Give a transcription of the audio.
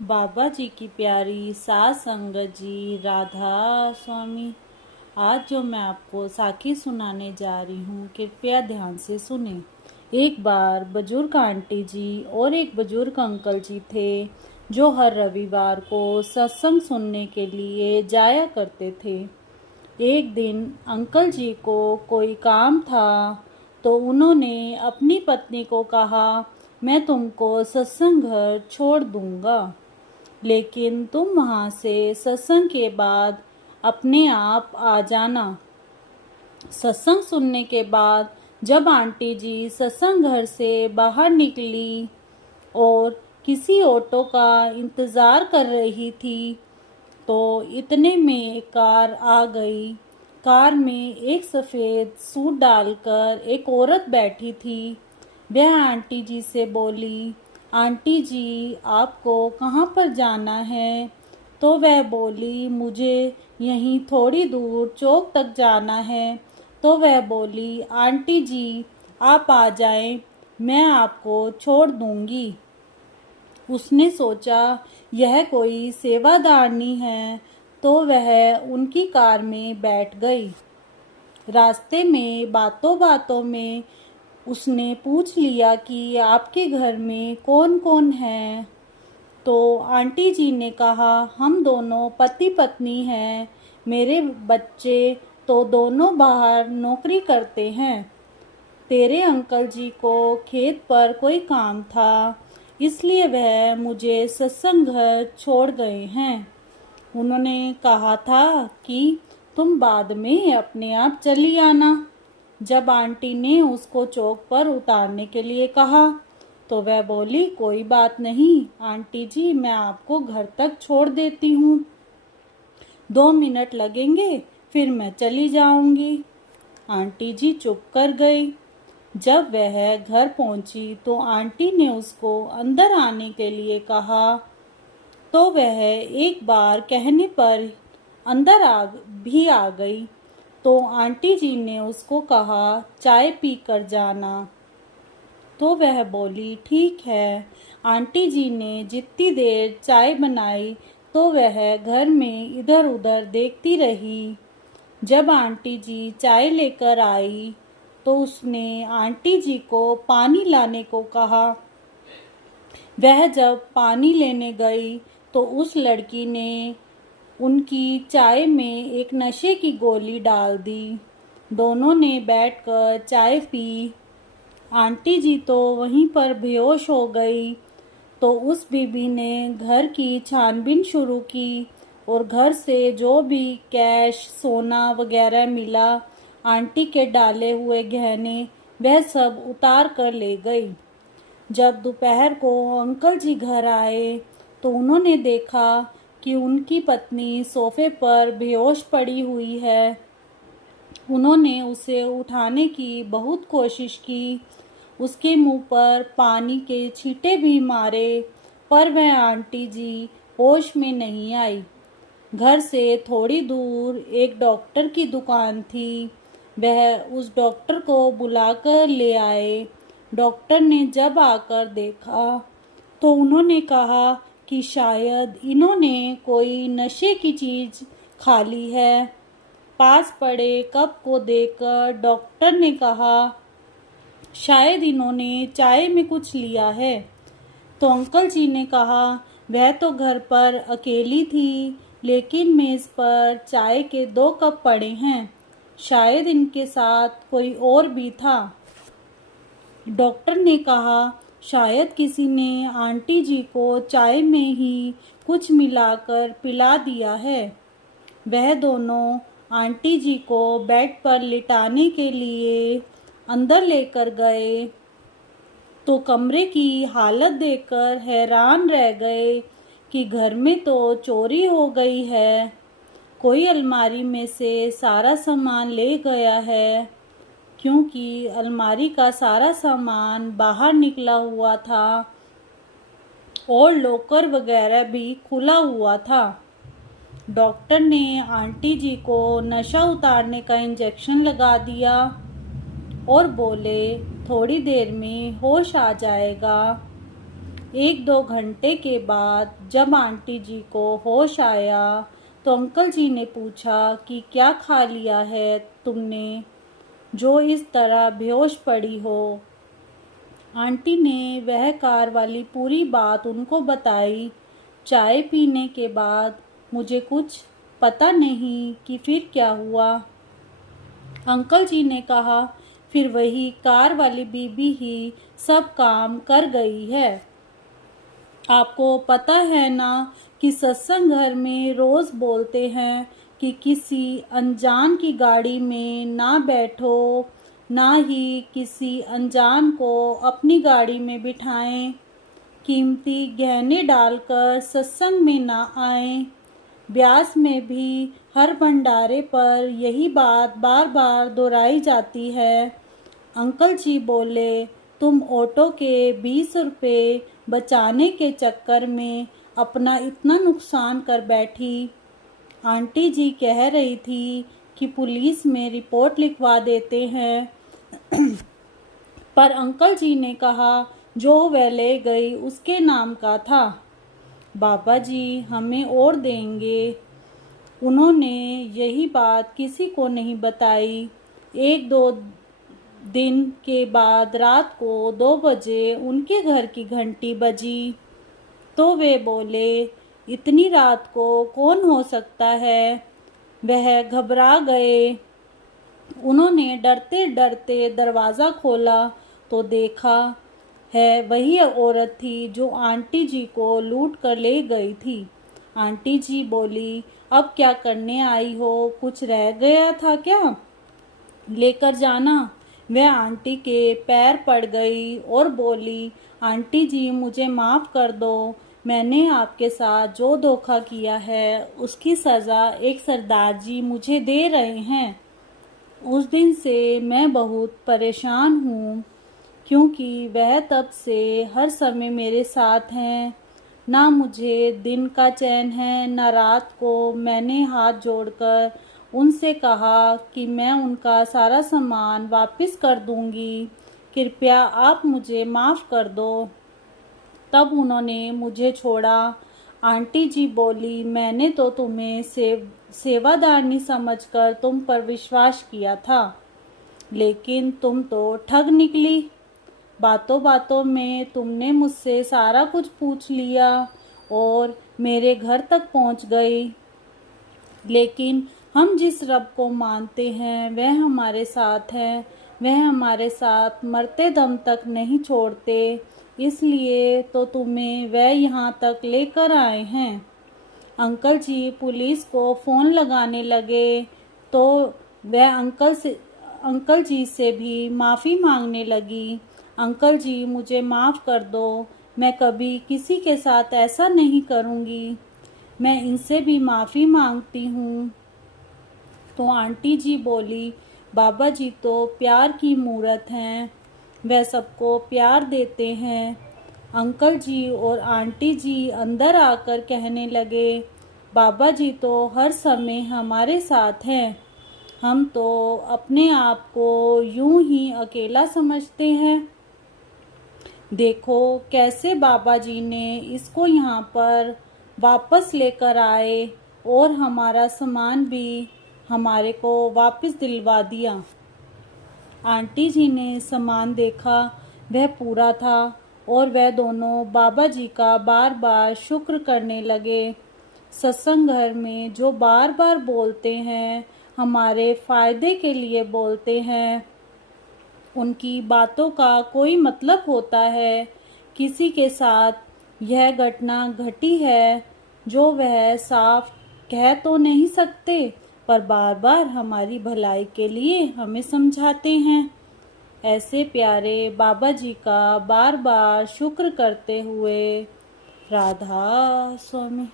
बाबा जी की प्यारी सात संगत जी, राधा स्वामी। आज जो मैं आपको साखी सुनाने जा रही हूँ, कृपया ध्यान से सुने। एक बार बुजुर्ग आंटी जी और एक बुजुर्ग अंकल जी थे जो हर रविवार को सत्संग सुनने के लिए जाया करते थे। एक दिन अंकल जी को कोई काम था तो उन्होंने अपनी पत्नी को कहा, मैं तुमको सत्संग घर छोड़ दूंगा, लेकिन तुम वहाँ से सत्संग के बाद अपने आप आ जाना। सत्संग सुनने के बाद जब आंटी जी सत्संग घर से बाहर निकली और किसी ऑटो का इंतज़ार कर रही थी तो इतने में एक कार आ गई। कार में एक सफ़ेद सूट डालकर एक औरत बैठी थी। वह आंटी जी से बोली, आंटी जी आपको कहाँ पर जाना है? तो वह बोली, मुझे यहीं थोड़ी दूर चौक तक जाना है। तो वह बोली, आंटी जी आप आ जाएं, मैं आपको छोड़ दूंगी। उसने सोचा यह कोई सेवादारनी है तो वह उनकी कार में बैठ गई। रास्ते में बातों बातों में उसने पूछ लिया कि आपके घर में कौन कौन है। तो आंटी जी ने कहा, हम दोनों पति पत्नी हैं, मेरे बच्चे तो दोनों बाहर नौकरी करते हैं। तेरे अंकल जी को खेत पर कोई काम था, इसलिए वह मुझे सत्संग घर छोड़ गए हैं। उन्होंने कहा था कि तुम बाद में अपने आप चली आना। जब आंटी ने उसको चौक पर उतारने के लिए कहा तो वह बोली, कोई बात नहीं आंटी जी, मैं आपको घर तक छोड़ देती हूँ, 2 मिनट लगेंगे फिर मैं चली जाऊंगी। आंटी जी चुप कर गई। जब वह घर पहुंची तो आंटी ने उसको अंदर आने के लिए कहा तो वह एक बार कहने पर अंदर आ गई। तो आंटी जी ने उसको कहा, चाय पी कर जाना। तो वह बोली, ठीक है। आंटी जी ने जितनी देर चाय बनाई तो वह घर में इधर उधर देखती रही। जब आंटी जी चाय लेकर आई तो उसने आंटी जी को पानी लाने को कहा। वह जब पानी लेने गई तो उस लड़की ने उनकी चाय में एक नशे की गोली डाल दी। दोनों ने बैठकर चाय पी। आंटी जी तो वहीं पर बेहोश हो गई। तो उस बीबी ने घर की छानबीन शुरू की और घर से जो भी कैश सोना वगैरह मिला, आंटी के डाले हुए गहने, वह सब उतार कर ले गई। जब दोपहर को अंकल जी घर आए तो उन्होंने देखा कि उनकी पत्नी सोफे पर बेहोश पड़ी हुई है। उन्होंने उसे उठाने की बहुत कोशिश की, उसके मुंह पर पानी के छींटे भी मारे, पर वह आंटी जी होश में नहीं आई। घर से थोड़ी दूर एक डॉक्टर की दुकान थी। वह उस डॉक्टर को बुलाकर ले आए। डॉक्टर ने जब आकर देखा तो उन्होंने कहा कि शायद इन्होंने कोई नशे की चीज़ खा ली है। पास पड़े कप को देखकर डॉक्टर ने कहा, शायद इन्होंने चाय में कुछ लिया है। तो अंकल जी ने कहा, वह तो घर पर अकेली थी, लेकिन मेज़ पर चाय के 2 कप पड़े हैं, शायद इनके साथ कोई और भी था। डॉक्टर ने कहा, शायद किसी ने आंटी जी को चाय में ही कुछ मिलाकर पिला दिया है। वह दोनों आंटी जी को बेड पर लिटाने के लिए अंदर लेकर गए तो कमरे की हालत देखकर हैरान रह गए कि घर में तो चोरी हो गई है। कोई अलमारी में से सारा सामान ले गया है, क्योंकि अलमारी का सारा सामान बाहर निकला हुआ था और लॉकर वगैरह भी खुला हुआ था। डॉक्टर ने आंटी जी को नशा उतारने का इंजेक्शन लगा दिया और बोले, थोड़ी देर में होश आ जाएगा। 1-2 घंटे के बाद जब आंटी जी को होश आया तो अंकल जी ने पूछा कि क्या खा लिया है तुमने जो इस तरह बेहोश पड़ी हो। आंटी ने वह कार वाली पूरी बात उनको बताई। चाय पीने के बाद मुझे कुछ पता नहीं कि फिर क्या हुआ। अंकल जी ने कहा, फिर वही कार वाली बीबी ही सब काम कर गई है। आपको पता है ना कि सत्संग घर में रोज बोलते हैं कि किसी अनजान की गाड़ी में ना बैठो, ना ही किसी अनजान को अपनी गाड़ी में बिठाएं, कीमती गहने डालकर सत्संग में ना आएं। ब्यास में भी हर भंडारे पर यही बात बार बार दोहराई जाती है। अंकल जी बोले, तुम ऑटो के 20 रुपये बचाने के चक्कर में अपना इतना नुकसान कर बैठी। आंटी जी कह रही थी कि पुलिस में रिपोर्ट लिखवा देते हैं पर अंकल जी ने कहा जो वह ले गई उसके नाम का था। बाबा जी हमें और देंगे। उन्होंने यही बात किसी को नहीं बताई। 1-2 दिन के बाद रात को 2 बजे उनके घर की घंटी बजी तो वे बोले, इतनी रात को कौन हो सकता है। वह घबरा गए। उन्होंने डरते डरते दरवाज़ा खोला तो देखा है वही औरत थी जो आंटी जी को लूट कर ले गई थी। आंटी जी बोली, अब क्या करने आई हो, कुछ रह गया था क्या, लेकर जाना। वह आंटी के पैर पड़ गई और बोली, आंटी जी मुझे माफ़ कर दो। मैंने आपके साथ जो धोखा किया है उसकी सज़ा एक सरदार जी मुझे दे रहे हैं। उस दिन से मैं बहुत परेशान हूँ क्योंकि वह तब से हर समय मेरे साथ हैं। ना मुझे दिन का चैन है ना रात को। मैंने हाथ जोड़कर उनसे कहा कि मैं उनका सारा सामान वापस कर दूंगी, कृपया आप मुझे माफ़ कर दो। तब उन्होंने मुझे छोड़ा। आंटी जी बोली, मैंने तो तुम्हें सेवादारनी समझकर तुम पर विश्वास किया था, लेकिन तुम तो ठग निकली। बातों बातों में तुमने मुझसे सारा कुछ पूछ लिया और मेरे घर तक पहुंच गई। लेकिन हम जिस रब को मानते हैं वह हमारे साथ है। वह हमारे साथ मरते दम तक नहीं छोड़ते। इसलिए तो तुम्हें वह यहाँ तक लेकर आए हैं। अंकल जी पुलिस को फ़ोन लगाने लगे तो वह अंकल जी से भी माफ़ी मांगने लगी। अंकल जी मुझे माफ़ कर दो, मैं कभी किसी के साथ ऐसा नहीं करूँगी। मैं इनसे भी माफ़ी मांगती हूँ। तो आंटी जी बोली, बाबा जी तो प्यार की मूरत हैं, वह सबको प्यार देते हैं। अंकल जी और आंटी जी अंदर आकर कहने लगे, बाबा जी तो हर समय हमारे साथ हैं। हम तो अपने आप को यूं ही अकेला समझते हैं। देखो कैसे बाबा जी ने इसको यहाँ पर वापस लेकर आए और हमारा सामान भी हमारे को वापस दिलवा दिया। आंटी जी ने सामान देखा, वह पूरा था और वह दोनों बाबा जी का बार बार शुक्र करने लगे। सत्संग घर में जो बार बार बोलते हैं हमारे फ़ायदे के लिए बोलते हैं, उनकी बातों का कोई मतलब होता है। किसी के साथ यह घटना घटी है जो वह साफ कह तो नहीं सकते, पर बार बार हमारी भलाई के लिए हमें समझाते हैं। ऐसे प्यारे बाबा जी का बार बार शुक्र करते हुए राधा स्वामी।